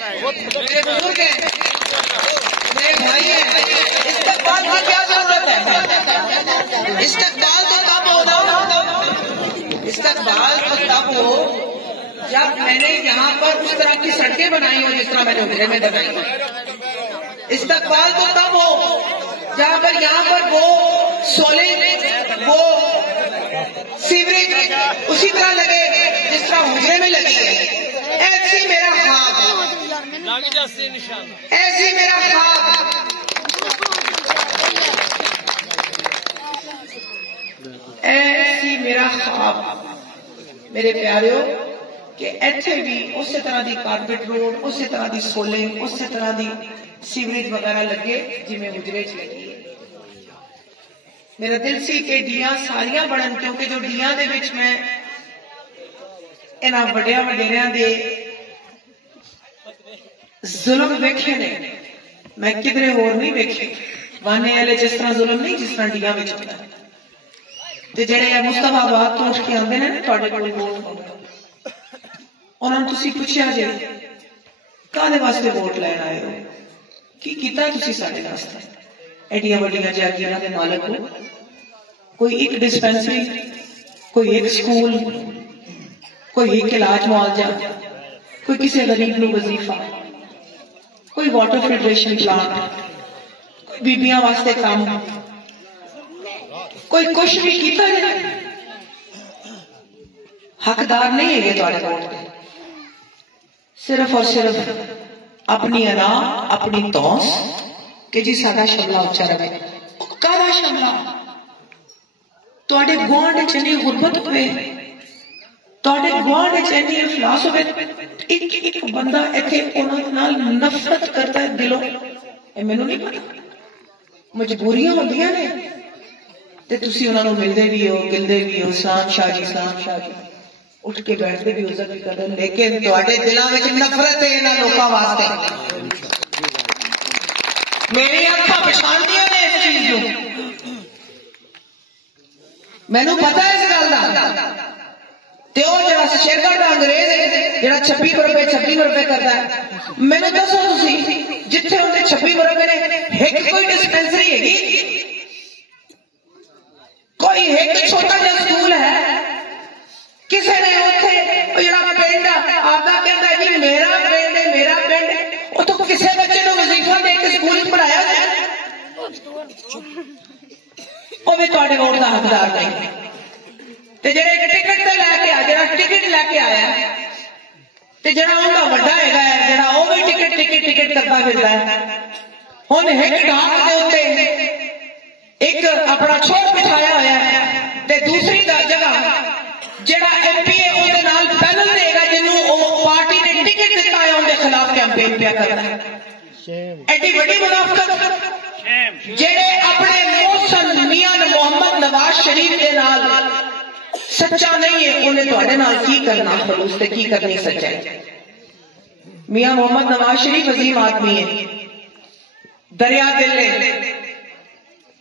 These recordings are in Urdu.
میرے بزرگ ہیں، میرے بھائی ہیں، استقبال کی کیا ضرورت ہے؟ استقبال تو تب ہونا، استقبال تو تب ہو جب میں نے یہاں پر اس طرح کی سڑکیں بنائی ہو جس طرح میں نے حجرے میں بنائی. استقبال تو تب ہو جہاں پر یہاں پر وہ سولے وہ سیوریج اسی طرح لگے جس طرح حجرے میں لگی ہے. ایسی میرا خواب، ایسی میرا خواب. ایسی میرا خواب میرے پیاریو کہ ایتھے بھی اسی طرح دی کارپیٹ روڈ، اسی طرح دی سولنگ، اسی طرح دی سیوریج وغیرہ لگے جی میں حجرے چ لگی ہے. میرا دل سی کہ ڈیاں ساریاں بڑھن، کیونکہ جو ڈیاں دے وچ میں انہاں وڈیاں وڈیریاں دے ظلم ویکھے نے میں کدھرے ہور نہیں ویکھے. وانے والے جس طرح ظلم نہیں جس طرح ڈیاں وچ ہوندا ہے. تے جڑے مصطفیٰ آباد تو اٹھ کے آندے نے تواڈے کول ووٹ انہاں نوں تسی پوچھیا جے کالے واسطے ووٹ لین آئے ہو، کی کیتا تسی ساڈے واسطے؟ ایڈیاں وڈیاں جاگیراں دے مالک ہو. کوئی ایک ڈسپینسری، کوئی ایک سکول، کوئی ایک علاج معالجہ، کوئی کسی غریب نو وظیفہ، کوئی واٹر فلٹریشن پلانٹ، کوئی بیبیاں واسطے کام، کوئی کچھ بھی کیتا ہے. حقدار نہیں ہے تواڈے ووٹ دے. صرف اور صرف اپنی انا، اپنی توس کہ جی ساڈا شملہ اچا رہے. کالا شملہ تواڈے گوانڈ وچ اتنی غربت ہوئے، تواڈے گوانڈ وچ اتنی افلاس ہوئے، ایک ایک بندہ ایتھے انہاں نال نفرت کرتا ہے دلوں. اے مینوں نہیں پتا، مجبوریاں ہوندیاں نے تے تسی انہاں نوں ملدے بھی ہو، گلدے بھی ہو، سلام شاہ جی سلام شاہ جی اٹھ کے بیٹھتے بھی ہو سکتے کرتے، لیکن تواڈے دلاں وچ نفرت ہے انہاں لوکاں واسطے. میری اکھاں پچھاندیاں نے اس چیز نوں، مینوں پتا ہے اس گل دا. تے او جڑا شیرگڑھ انگریز ہے جڑا 26 روپے کردا ہے، مینوں دسو تسی جتھے اونتے 26 روپے نے ایک کوئی ڈسپینسری ہے، کوئی ایک چھوٹا جہا سکول ہے، کسی نے اتنے جڑا پنڈ آتا کہتا ہے جی میرا پنڈ ہے میرا پنڈ، وہ تو کسی بچے کو وظیفہ دے کے سکول پڑھایا ہے، وہ بھی تواڈے ووٹ کا حقدار نہیں. تے جڑے ٹکٹ تے لے کے آیا، جڑا ٹکٹ لے کے آیا تے جڑا ان کا وڈا ہے جڑا وہ بھی ٹکٹ کرتا پھرتا ہے. ہن ایک ڈاک دے اوتے ایک اپنا چھوٹ بٹھایا ہوا ہے تے دوسری جگہ جڑا ایم پی اے اودے نال پینل دے گا جنوں او پارٹی نے ٹکٹ دتا ہے اون دے خلاف کیمپین پیا کرنا ہے. ایڈی بڑی منافقت جڑے اپنے محسن میاں محمد نواز شریف دے نال سچا نہیں ہے انہیں تواڈے نال کی کرنا خلوص تے کی کرنی سچائی. میاں محمد نواز شریف عظیم آدمی ہے، دریا دل ہے.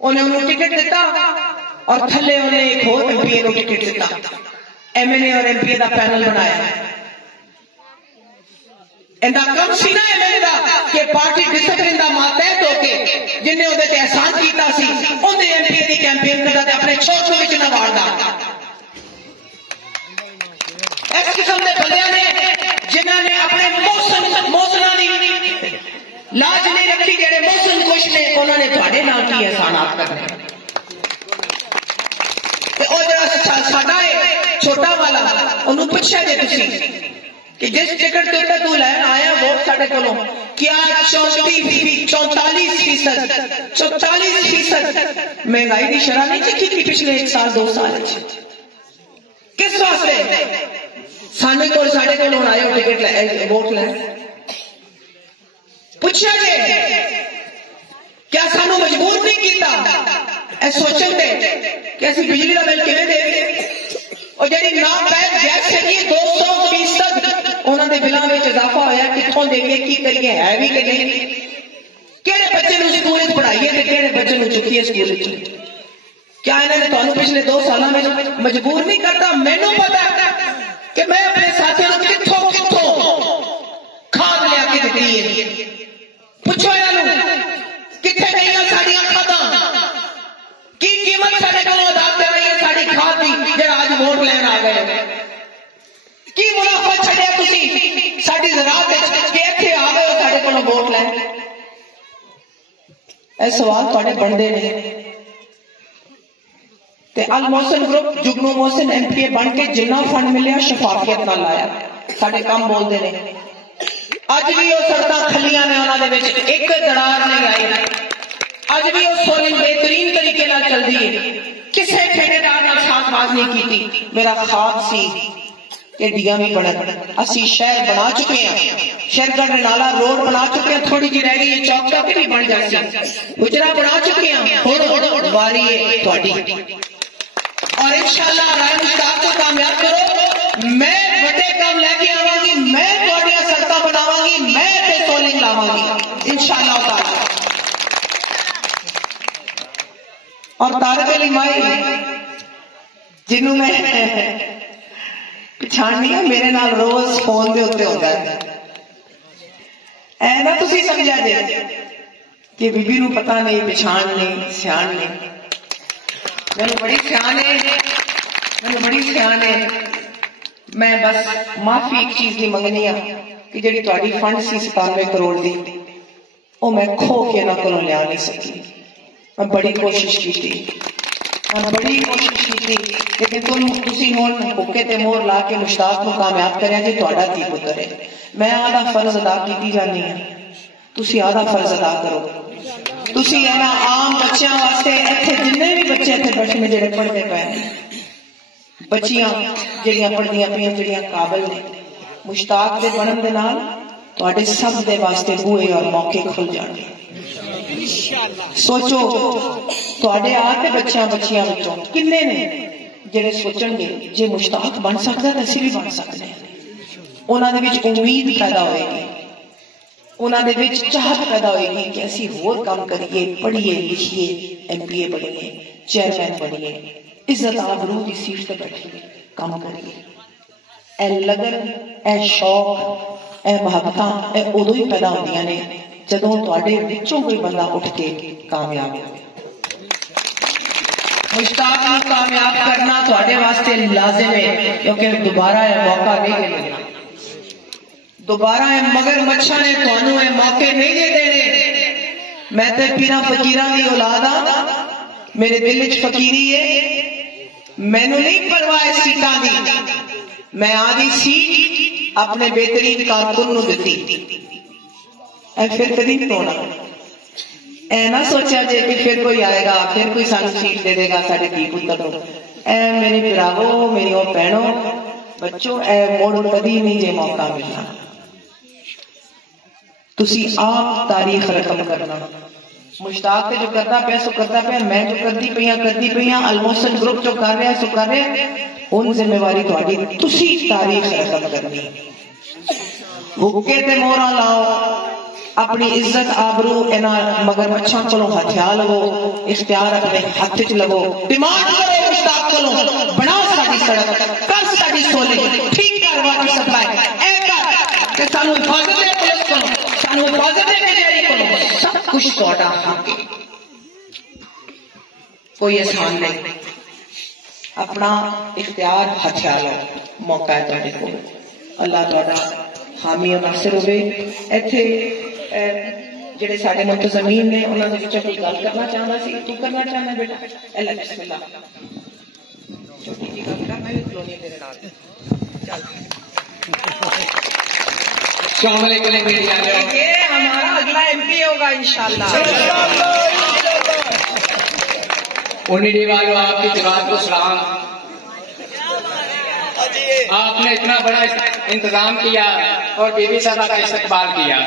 انہیں انہوں ٹکٹ دیتا اور تھلے انہیں ایک اور ایم پی اے کو ٹکٹ دیتا، ایم ایل اے اور ایم پی اے دا پینل بنایا. اندا کم سی نا ایم ایل اے دا کہ پارٹی ڈسپلن دا ماتحت ہو کے جن نے اودے تے احسان کیتا سی اودے ایم پی اے دی کیمپین کردا تے اپنے چھوٹو وچ نہ واردا. اس قسم دے بندیاں نے جنہاں نے اپنے محسناں دی لاج نہیں رکھی، جڑے محسن خوش نے انہوں نے تواڈے نال کی احسانات کرنے. او جڑا ساڈا ہے چھوٹا والا انہوں پوچھا جے تسی کہ جس ٹکٹ تے تو لین آیا ووٹ ساڈے کولوں کیا 44% مہنگائی دی شرح نہیں چکی کہ پچھلے 1 سال 2 سال کس واسطے سانے کو ساڈے کولوں آئے ہو ٹکٹ ووٹ لین؟ پوچھا جے کیا سانو مجبور نہیں کیتا اے سوچن دے کہ اسی بجلی کا بل کیویں دے اور جڑی ناپید گیس ہے 200% انہاں دے بلاں وچ اضافہ ہویا، کتھوں دئیے کی کریے ہے بھی کہ نہیں، کہڑے بچے نوں سکول وچ پڑھائیے تے کہڑے بچے نوں چکیے سکول وچ. کیا انہاں نے تانوں پچھلے 2 سالاں وچ مجبور نہیں کرتا؟ مینوں پتہ کہ میں اپنے ساتھیوں نوں کتھوں کھاد لیا کے دیتی ہے. پوچھو انہوں کتنے گئی ساڑیاں خطاں کی قیمت سارے کو ادا کر رہی ہے ساری کھاد کی جڑا آج ووٹ لین آ گئے کی منافع چھڑیا تسی ساری زراعت کہ اتنے آ گئے ہو سارے کو ووٹ لین. اے سوال تھوڑے بنتے نہیں. المحسن گروپ جگنو محسن ایم پی اے بن کے جنہ فنڈ ملیا شفافیت نہ لایا سارے کام بولتے ہیں. اج بھی وہ سڑکاں کھلیاں نے انہوں نے ایک دراڑ نہیں آئی. اج بھی وہ سولنگ بہترین طریقے نال چلتی ہے. کسی ٹھیکیدار نال ساتھ باز نہیں کی. میرا خواب سی کہ ڈیاں بھی بنن. اسی شہر بنا چکے ہیں. شہرگڑھ نالا روڈ بنا چکے ہیں. تھوڑی جی رہ گئی ہے چوک چوک بھی بن جاتی. گجرا بنا چکے ہیں. ہن واری ہے تہاڈی. اور انشاءاللہ رائے مشتاق کو کامیاب کرو. میں بڑے کام لے کے آواں گی. میں تہاڈیاں سڑکاں بناواں گی. میں تے سولنگ لاواں گی انشاءاللہ تعالی. اور طارق علی مائی جنہوں میں پچھاننی ہے میرے نال روز فون دے ہوتے ہوتا ہے. اے نا تسی سمجھا جے کہ بی بی نو پتہ نہیں پچھان نہیں سیان نہیں. میں بڑی سیان ہے. میں بس معافی ایک چیز دی منگنی ہے کہ جڑی تہاڈی فنڈ سی 97 کروڑ دی او میں کھو کے انہاں کولوں لیا نہیں سکی. میں بڑی کوشش کی لیکن تسی ہن حقے تے مہر لا کے مشتاق کو کامیاب کریا جے تہاڈا دھی پتر ہے. میں آدھا فرض ادا کیتی جانی ہے. تسی آدھا فرض ادا کرو. تسی اینا عام بچیاں واسطے ایتھے جنے بھی بچے ایتھے بیٹھے نے جڑے پڑھتے پے بچیاں جڑیاں پڑھدیاں پیاں جڑیاں قابل نے مشتاق دے بنن دے نال تہاڈے سب دے واسطے بوئے اور موقع کھل جان گے. سوچو تہاڈے آتے بچیاں وچوں کنے نے جڑے سوچن گے جے مشتاق بن سکدا تے اسی بھی بن سکدے ہیں. انہاں دے وچ امید پیدا ہوئے گی. انہاں دے وچ چاہت پیدا ہوئے گی کہ اسی ہور کام کریے پڑھیے لکھیے ایم پی اے بنیے چیئرمین بنیے عزت آبرو دی سیٹ تے بیٹھیے کام کریے. اے لگن اے شوق اے محبتاں اے ادو ہی پیدا ہوندیاں نے جدوں تہاڈے وچوں کوئی بندہ اٹھ کے کامیاب ہو. مشتاق کو کامیاب کرنا تہاڈے واسطے لازم ہے کیونکہ دوبارہ یہ موقع نہیں ملنا. دوبارہ مگر مچھا نے تھانوں یہ موقع نہیں دے دینے. میں تے پیراں فقیراں دی اولاد ہاں. میرے دل وچ فقیری ہے. مینوں نہیں پرواہ سیٹاں دی. میں آدھی سیٹ اپنے بہترین کارکن نو دتی. اے پھر کدی نہیں ہونا. اے نہ سوچا جے کہ پھر کوئی آئے گا پھر کوئی سانو سیٹ دے دے گا سارے دھی پتر نو. اے میرے بھراوو میری بہنوں بچوں اے موڑ کدی نہیں جے موقع ملنا. تسی آپ تاریخ رقم کرنا. مشتاق جو کرتا پیا سو کرتا پیا. میں جو کرتی پیاں المحسن گروپ جو کر رہا سو کر رہے. ان ذمہ واری تہاڈی تسی تاریخ رقم کرنی. حقے تے موہراں لاؤ. اپنی عزت آبرو انہاں مگر مچھاں کولوں ہتھیا لو. اختیار اپنے ہاتھ وچ لو. ڈیمانڈ کرو مشتاق کولوں بنا ساڈی سڑک کر ساڈی سولنگ ٹھیک کر واٹر سپلائی اے کر کہ سانو حفاظت دے پولیس کولوں سانو حفاظت دے کچہری کولوں سب کچھ تہاڈا حق ہے. کوئی احسان نہیں. اپنا اختیار ہتھیا لو. موقع ہے تہاڈے کول. اللہ تہاڈا حامی و ناصر ہوئے. ایتھے جڑے ساڈے منتظمین نے انہاں دے وچوں کوئی گل کرنا چاہنا سی. تو کرنا چاہنا بیٹا اللہ بسم اللہ چھوٹی جی گل کر. میں بھی کلونی تیرے نال چل. السلام علیکم. یہ ہمارا اگلا ایم پی ہوگا انشاءاللہ. انہی ڈی والوں آپ کی جماعت کو سلام. آپ نے اتنا بڑا انتظام کیا اور بی بی صاحبہ کا استقبال کیا.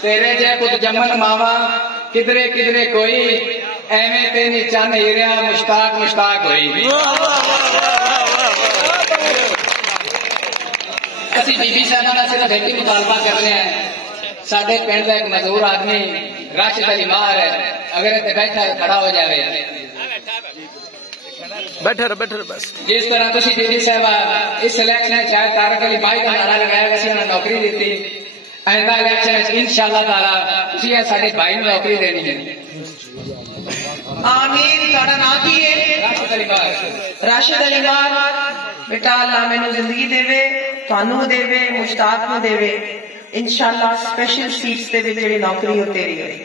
تیرے جے کچھ جمن ماوا کدرے کدرے کوئی ایویں تینی چن ہیریا مشتاق مشتاق ہوئی. اسی بی بی صاحبہ کا صرف ایک مطالبہ کر رہے ہیں. ساڈے پنڈ کا ایک مزدور آدمی راشد علی ماہر ہے. اگر اتنے بیٹھا کھڑا ہو جائے بیٹھے رہو بس. جس طرح تسی بیبی صاحبہ اس الیکشن شاید تارک علی بھائی کا نعرہ لگایا ویسے انہوں نے نوکری دیتی آئندہ الیکشن انشاءاللہ تعالی تسی سارے بھائی نے نوکری دینی ہے. آمین. تھوڑا نام کی ہے راشد علی مار. بیٹا اللہ مینوں زندگی دے تانوں دے مشتاق نو دے انشاءاللہ اسپیشل سیٹس دے جڑی نوکری ہو تیری ہوئی.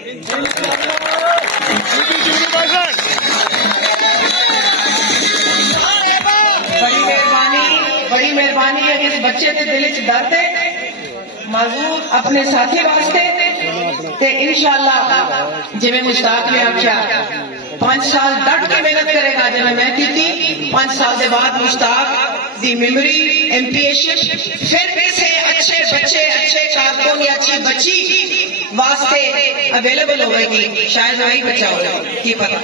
بڑی مہربانی ہے کہ اس بچے کے دل چ درد ہے معذور اپنے ساتھی واسطے تے انشاءاللہ جی مشتاق نے آخیا 5 سال ڈٹ کے محنت کرے گا جی میں کی 5 سال کے بعد مشتاق دی میموری امپیشن پھر کسی اچھے بچے اچھے کارکن یا اچھی بچی واسطے اویلیبل ہوئے گی. شاید وہی بچہ ہوگا کی پتہ.